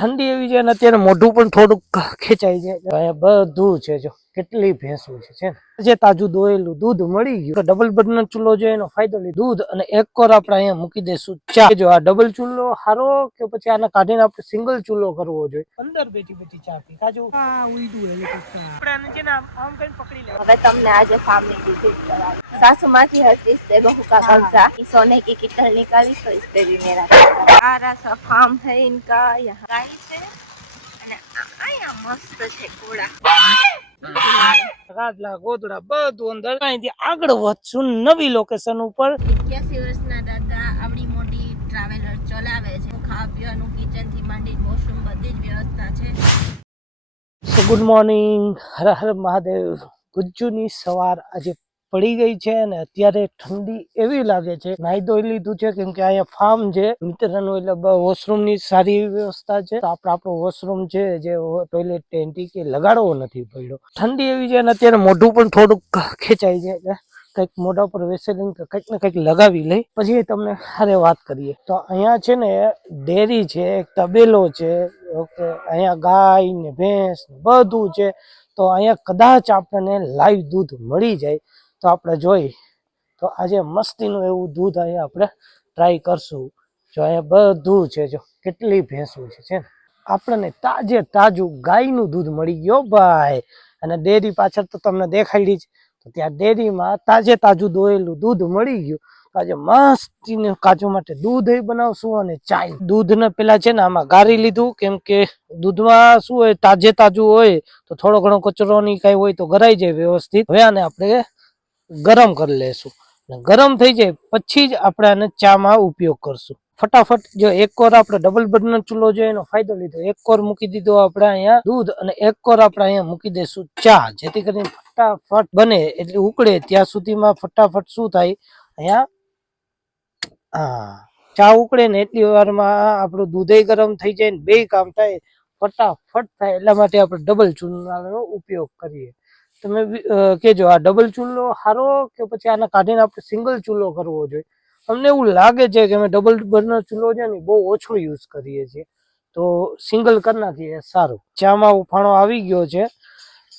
ઠંડી એવી છે ને અત્યારે મોઢું પણ થોડુંક ખેંચાઈ જાય. અહીંયા બધું છે, જો કેટલી ભેંસું છે જે તાજું દોયેલું દૂધ મળી ગયું. ડબલ બર્નર ચૂલો છે એનો ફાયદો લે દૂધ અને એક કોર આપણે અહીંયા મૂકી દઈશું ચા. જો આ ડબલ ચૂલો હારો કે પછી આને કાઢીને આપણે સિંગલ ચૂલો કરવો જોઈએ. અંદર બેઠી ચા પી કાજુ ઉલટું હેલિકોપ્ટર આપણે આને છે ને આમ કઈ પકડી લે. હવે તમને આજે ફાર્મની વિઝિટ કરાવી. सासू की हर चीज से बहू का कब्जा, सोने की किटल निकाली तो इस पे भी मेरा सारा सा फार्म है इनका. यहाँ गाय है અને આયા મસ્ત છે ઘોડા, રાડલા ગોદડા બધું અંદર. અહીંથી આગળ વધશું નવી લોકેશન ઉપર. 81 વર્ષના દાદા આવડી મોટી ટ્રાવેલર ચલાવે છે. ખાવા પીવાનું કિચન થી માંડી વોશરૂમ બધી જ વ્યવસ્થા છે. સો ગુડ મોર્નિંગ, હર હર મહાદેવ. ગુજ્જુની સવાર આજે પડી ગઈ છે અને અત્યારે ઠંડી એવી લાગે છે. નાઈ ધોઈ લીધું છે કેમ કે અહીંયા ફાર્મ છે મિત્રનું, એટલે વોશરૂમ ની સારી વ્યવસ્થા છે. આપણો વોશરૂમ છે જે ટોયલેટ ટેન્ટી કે લગાડવો નથી પડ્યો. ઠંડી એવી છે અને અત્યારે મોઢું પણ થોડુંક ખેંચાઈ જાય. કંઈક મોઢા પર વેસેલિંગ કંઈક ને કંઈક લગાવી લઈ પછી તમને હારે વાત કરીએ. તો અહીંયા છે ને ડેરી છે, એક તબેલો છે. ઓકે, અહીંયા ગાય ને ભેંસ બધું છે. તો અહીંયા કદાચ આપણને લાઈવ દૂધ મળી જાય તો આપણે જોઈ તો આજે મસ્તીનું એવું દૂધ અહીંયા આપણે ટ્રાય કરશું. જો અહીંયા બધું છે, જો કેટલી ભેંસું છે ને આપણને તાજું ગાયનું દૂધ મળી ગયો ભાઈ. અને ડેરી પાછળ તો તમને દેખાડી જ, તો ત્યાં ડેરીમાં તાજું દોયેલું દૂધ મળી ગયું. આજે મસ્તીને કાજુ માટે દૂધ બનાવશું અને ચાય. દૂધને પેલા છે ને આમાં ગાળી લીધું કેમ કે દૂધમાં શું હોય, તાજું હોય તો થોડો ઘણો કચરો ની કઈ હોય તો ગરાઈ જાય વ્યવસ્થિત. હવે આને આપણે ગરમ કરી લેશું. ગરમ થઈ જાય પછી જ આપણે આને ચામાં ઉપયોગ કરશું. ફટાફટ જો એક કોર આપણે ડબલ બર્નર ચૂલો છે એનો ફાયદો લીધો. એક કોર મૂકી દીધો આપણે અહીંયા દૂધ અને એક કોર આપણે અહીંયા મૂકી દઈશું ચા, જેથી કરીને ફટાફટ બને એટલે ઉકળે ત્યાં સુધીમાં ફટાફટ શું થાય, અહીંયા ચા ઉકળે ને એટલી વારમાં આપણું દૂધે ગરમ થઈ જાય ને બે કામ થાય ફટાફટ થાય. એટલા માટે આપણે ડબલ ચૂલાનો ઉપયોગ કરીએ. તમે કેજો આ ડબલ ચૂલો સારો કે પછી આને કાઢીને આપણે સિંગલ ચૂલો કરવો જોઈએ. અમને એવું લાગે છે કે અમે ડબલ બર્નર ચૂલો છે ને બહુ ઓછો યુઝ કરીએ છીએ, તો સિંગલ કરી નાખીએ સારું. ચામાં ઉફાણો આવી ગયો છે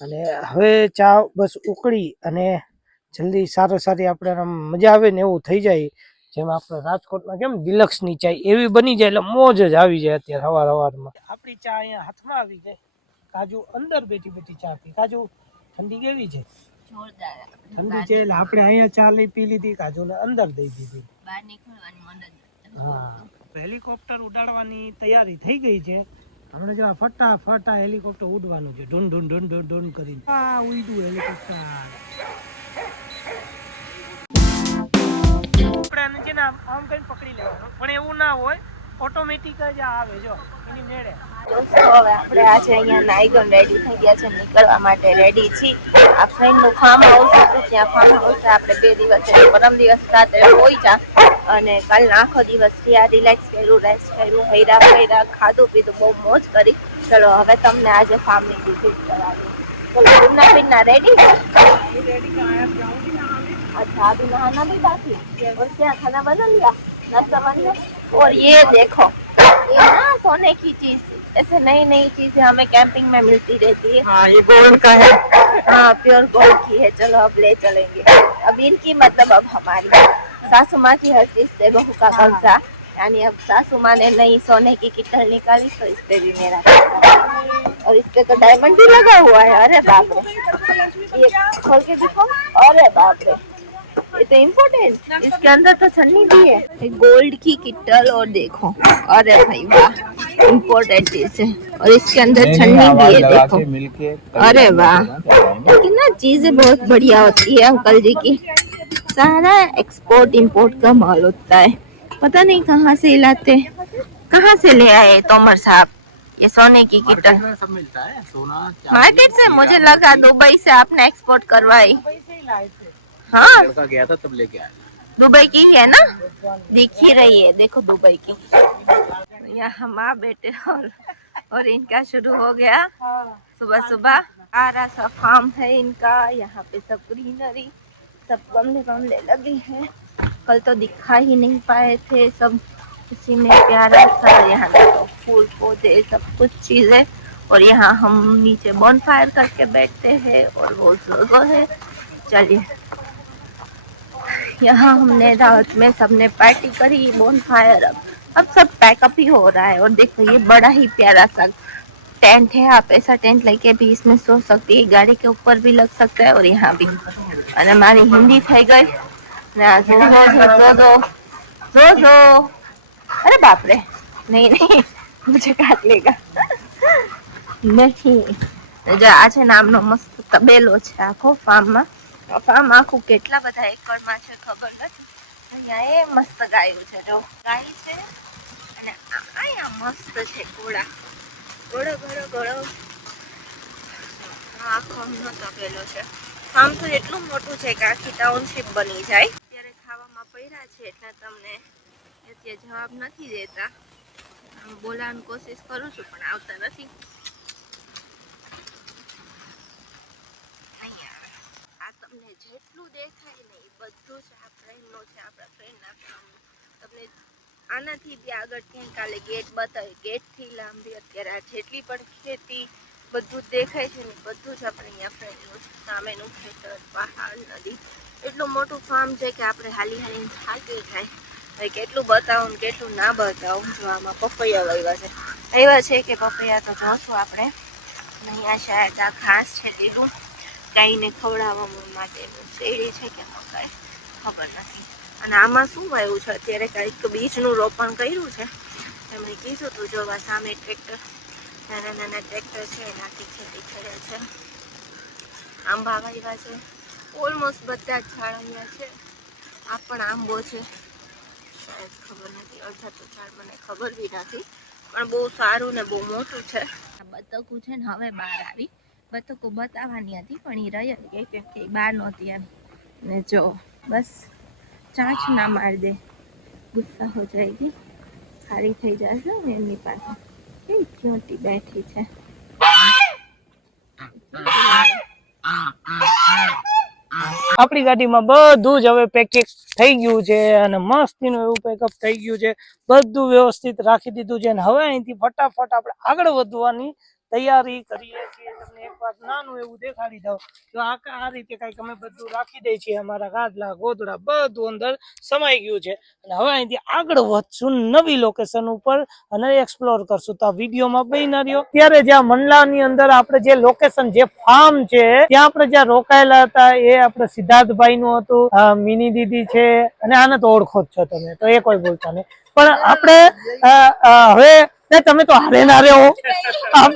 અને હવે ચા બસ ઉકળી અને જલ્દી સારી આપણે મજા આવે ને એવું થઈ જાય. જેમ આપણે રાજકોટમાં કેમ ડિલક્સની ચાય એવી બની જાય એટલે મોજ જ આવી જાય. અત્યારે સવારમાં આપણી ચા અહીંયા હાથમાં આવી જાય. કાજુ અંદર બેઠી ચા પી. કાજુ ઠંડી કેવી છે? જોરદાર ઠંડી છે એટલે આપણે અહીંયા ચા પી લીધી, કાજુને અંદર દઈ દીધી. બહાર નીકળવાની મદદ. હા, હેલિકોપ્ટર ઉડાડવાની તૈયારી થઈ ગઈ છે. આપણે જો ફટાફટ આ હેલિકોપ્ટર ઉડવાનું છે, ઢૂન ઢૂન ઢૂન ઢૂન ઢૂન કરીને. ઉડ્યું હેલિકોપ્ટર. આપણે આને છે ને આમ કઈ પકડી લેવાનું, પણ એવું ના હોય, ઓટોમેટિક જ આવે જો એની મેળે. દોસ્તો હવે આપણે આજે અહીંયા નાઈગન રેડી થઈ ગયા છે, નીકળવા માટે રેડી છીએ. આ ફ્રેન્ડનું ફાર્મ હાઉસ છે, ત્યાં ફાર્મ હાઉસ આપણે 2 દિવસ પરમ દિવસ રાત્રે પહોંચ્યા અને કાલનો આખો દિવસ ત્યાં રિલેક્સ કર્યું, રેસ્ટ કર્યું, હૈરા ખાધું પીધું, બહુ મોજ કરી. ચલો હવે તમને આજે ફાર્મની વિઝિટ કરાવીએ. चलो घूमना फिरना रेडी अच्छा अभी नहाना भी बाकी और क्या खाना बना लिया नाश्ता बन गया और ये देखो ये ना सोने की चीज ऐसे नई नई चीजें हमें कैंपिंग में मिलती रहती है हाँ ये गोल्ड का है हाँ प्योर गोल्ड की है चलो अब ले चलेंगे अब इनकी मतलब अब हमारी सासू माँ की हर चीज से बहू का कब्जा यानी अब सासू माँ ने नई सोने की किटल निकाली तो इस पे भी मेरा और इस पे तो डायमंड भी लगा हुआ है अरे बाप रे ये खोल के दिखो अरे बाप रे ये तो इम्पोर्टेंट इसके अंदर तो छन्नी भी है गोल्ड की किटल और देखो अरे भाई वाह इम्पोर्टेंट चीज है और इसके अंदर छन्नी भी है देखो अरे वाह लेकिन ना चीजें बहुत बढ़िया होती है अंकल जी की सारा एक्सपोर्ट इंपोर्ट का माल होता है पता नहीं कहाँ से लाते कहाँ से ले आए तोमर साहब ये सोने की किटल सब मिलता है सोना मार्केट से मुझे लगा दुबई से आपने एक्सपोर्ट करवाई हाँ लड़का गया था तब लेके आया दुबई की है ना दिख ही रही है देखो दुबई की यहाँ माँ बेटे और इनका शुरू हो गया सुबह सुबह आरा सा फार्म है इनका यहाँ पे सब ग्रीनरी सब गमले लगे हैं कल तो दिखा ही नहीं पाए थे सब इसी में प्यारा सा यहाँ देखो फूल पौधे सब कुछ चीजें। और यहाँ हम नीचे बॉनफायर करके बैठते हैं और वो जगह है। चलिए, यहाँ हमने रात में सबने पार्टी करी बॉनफायर। अब सब पैकअप ही हो रहा है। और देखो ये बड़ा ही प्यारा सा टेंट है। आप ऐसा टेंट लेके भी इसमें सो सकती है, गाड़ी के ऊपर भी लग सकता है और यहाँ भी। और हमारी हिंदी થઈ ગઈ ना, जो अरे बाप रे, नहीं नहीं मुझे काट लेगा नहीं। जो આ છે નામનો મસ્ત તબેલો છે આખો ફાર્મમાં। ફાર્મ આખું કેટલા બધા એકડમાં છે ખબર નથી। અહીંયા એ મસ્ત ગાયું છે, જો ગાય છે। અને અહીંયા મસ્ત છે ઘોડા, ઘોડો ઘોડો ઘોડો। આખો અમનો તબેલો છે। ફાર્મ તો એટલું મોટું છે કે આખી ટાઉનશીપ બની જાય। અત્યારે ખાવામાં પડ્યા છે એટલે તમને અત્યારે જવાબ નથી દેતા। હું બોલાવવાની કોશિશ કરું છું પણ આવતા નથી। આ તમને જેટલું દેખાય ને એ બધું જ આ ફ્રેન્ડનો છે, આપણા ફ્રેન્ડના ફાર્મનું। તમને આનાથી બી આગળ ક્યાંક કાલે ગેટ બતાવે, ગેટથી લાંબી અત્યારે આ જેટલી પણ ખેતી બધું દેખાય છે ને બધું જ આપણે અહીંયા ફ્રેન્ડનું છે। સામેનું ખેતર, પહાડ, નદી, એટલું મોટું ફાર્મ છે કે આપણે હાલી હાલીને થાકી જાય। હવે કેટલું બતાવું ને કેટલું ના બતાવું। જો આમાં પપૈયા વાવ્યા છે, એવા છે કે પપૈયા તો જોશું આપણે। અહીંયા શાયદ આ ઘાસ છે લીલું, ગાયને ખવડાવવા માટેનું શેરડી છે કે મકાઈ ખબર નથી। અને આમાં શું વાવ્યું છે અત્યારે, કંઈક બીજનું રોપણ કર્યું છે એમણે કીધું હતું। જોવા સામે ટ્રેક્ટર, નાના નાના ટ્રેક્ટર છે એનાથી ખેતી કરે છે। આંબા વાવ્યા છે, ઓલમોસ્ટ બધા જ ઝાડ અહીંયા છે। આ પણ આંબો છે શાયદ, ખબર નથી, અડધા તો ઝાડ મને ખબર બી નથી, પણ બહુ સારું ને બહુ મોટું છે। આ બતકું છે ને હવે બહાર આવી, બતકો બતાવવાની હતી પણ એ રહી ગઈ કે બહાર નહોતી આવી। ને જો બસ ચાંચ ના માર દે, ગુસ્સા હો જાયગી, ખાલી થઈ જશે ને એમની પાસે। કેવી ક્યુટી બેઠી છે। આપણી ગાડીમાં બધું જ હવે પેકિંગ થઈ ગયું છે અને મસ્તીનું એવું પેકઅપ થઈ ગયું છે, બધું વ્યવસ્થિત રાખી દીધું છે। અને હવે અહીંથી ફટાફટ આપણે આગળ વધવાની તૈયારી કરીએ છીએ। તમને એક વાર નાનું એવું દેખાડી દઉં તો આ રીતે કંઈક અમે બધું રાખી દઈએ છીએ। અમારા ગાદલા ગોદડા બધું અંદર સમાઈ ગયું છે અને હવે અહીંથી આગળ વધશું નવી લોકેશન ઉપર અને એક્સપ્લોર કરશું। તો આ વિડીયોમાં બન્યા રહ્યો। ત્યારે જ્યાં મંડલાની અંદર આપણે જે લોકેશન, જે ફાર્મ છે ત્યાં આપણે જ્યાં રોકાયેલા હતા એ આપણે સિદ્ધાર્થભાઈ નું હતું, મિની દીદી છે અને આને તો ઓળખો જ છો તમે, તો એ કોઈ બોલતા નહીં। પણ આપણે હવે તમે તો હારે ના રહે હો આમ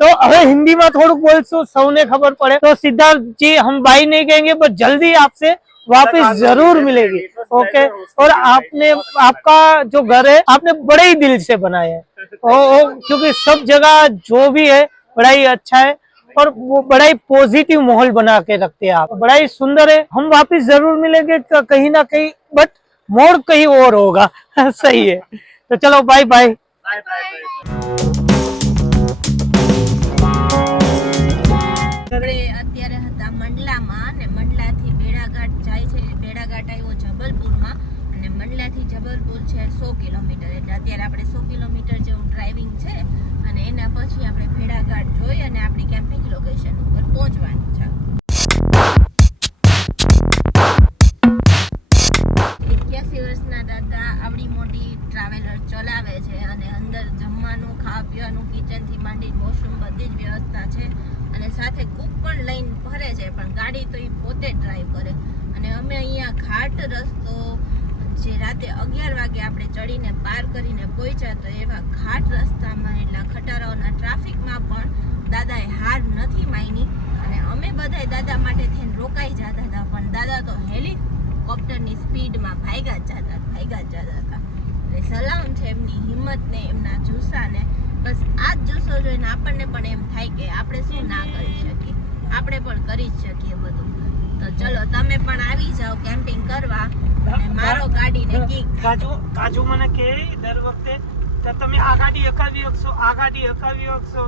तो હવે हिंदी में थोड़ा बोलशु, सबने खबर पड़े। तो सिद्धार्थ जी हम बाई नहीं कहेंगे बट जल्दी आपसे वापस जरूर मिलेगी। ओके, और आपने आपका जो घर है आपने बड़े ही दिल से बनाया है, क्योंकि सब जगह जो भी है बड़ा ही अच्छा है और वो बड़ा ही पॉजिटिव माहौल बना के रखते हैं आप, बड़ा ही सुंदर है। हम वापस जरूर मिलेंगे कहीं ना कहीं, बट मोड़ कहीं और होगा सही है। तो चलो बाय बाय। આપણે અત્યારે હતા મંડલામાં અને મંડલાથી બેડાઘાટ જાય છે। બેડાઘાટ આવ્યો જબલપુરમાં અને મંડલાથી જબલપુર છે 100 કિલોમીટર, એટલે અત્યારે આપણે 100 કિલોમીટર જેવું ડ્રાઇવિંગ છે અને એના પછી આપણે બેડાઘાટ જોઈ અને આપણી કેમ્પિંગ લોકેશન ઉપર પહોંચવાનું છે। 81 વર્ષના દાદા આવડી મોટી ટ્રાવેલર ચલાવે છે અને અંદર જમવાનું, ખાવા પીવાનું, કિચનથી માંડી વોશરૂમ બધી જ વ્યવસ્થા છે અને સાથે કુક પણ લઈને ફરે છે, પણ ગાડી તો એ પોતે ડ્રાઈવ કરે। અને અમે અહીંયા ઘાટ રસ્તો જે રાતે 11 વાગે આપણે ચડીને પાર કરીને પહોંચ્યા, તો એવા ઘાટ રસ્તામાં એટલા ખટારાઓના ટ્રાફિકમાં પણ દાદાએ હાર નથી માની અને અમે બધાય દાદા માટે થઈને રોકાઈ જતા હતા, પણ દાદા તો હેલિકોપ્ટરની સ્પીડમાં ભાગ્યા જ જતા હતા। એટલે સલામ છે એમની હિંમતને, એમના જુસ્સાને। બસ આ જ જુસ્સો જોઈને આપણને પણ એમ થાય કે આપણે શું ના કરી શકીએ, આપણે પણ કરી જ શકીએ બધું। તો ચલો તમે પણ આવી જાઓ કેમ્પિંગ કરવા અને મારો ગાડીને કિક। કાજુ મને કે દર વખતે તો તમે આ ગાડી હકાવી શકશો, આ ગાડી હકાવી શકશો,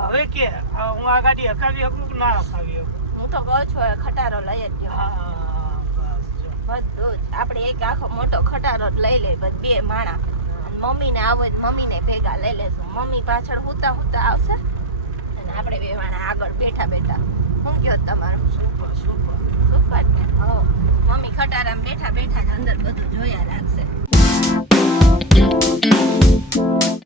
હવે કે હું આ ગાડી હકાવી શકું કે ના હકાવી શકું? હું તો કહું છું ખટારો લઈ જ ગયો બધું જ, આપણે એક આખો મોટો ખટારો લઈ લે, બસ 2 માણા અને મમ્મીને આવો મમ્મીને ભેગા લઈ લેશું. મમ્મી પાછળ હુતા હુતા આવશે અને આપણે બે માણા આગળ બેઠા બેઠા. શું કહો તમારું? સુપર ને. મમ્મી ખટારામાં બેઠા બેઠા જ અંદર બધું જોયા રાખશે.